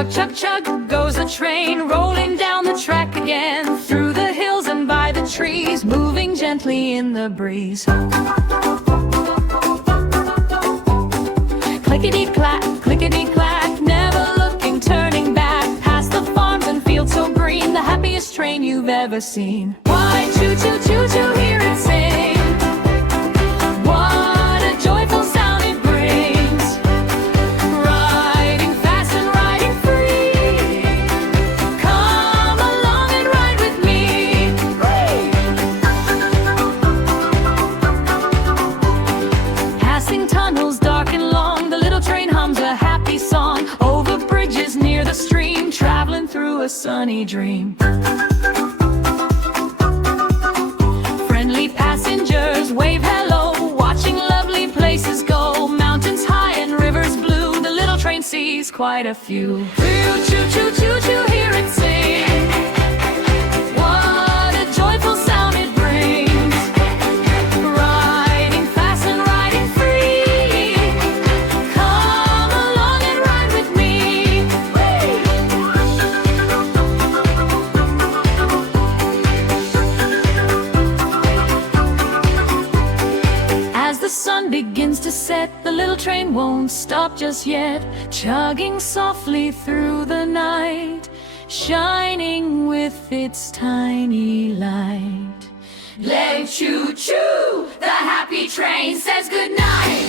Chug, chug, chug goes the train, rolling down the track again, through the hills and by the trees, moving gently in the breeze. Clickety-clack, clickety-clack, never looking, turning back, past the farms and fields so green, the happiest train you've ever seen. Why, choo, choo, choo, choo, hear it sing. What a joyful sound it brings. Riding fast and riding free. Come along and ride with me. Passing tunnels dark and long, the little train hums a happy song. Over bridges near the stream, traveling through a sunny dream. Friendly passengers wave hello, watching lovely places go. Mountains high and rivers blue, the little train sees quite a few. Choo, choo, choo, choo, choo, hear it sing. What a joyful sound it brings. Riding fast and riding free. Come along and ride with me. As the sun begins to set, the little train won't stop just yet, chugging softly through the night, shining with its tiny light. Let choo choo, the happy train says goodnight.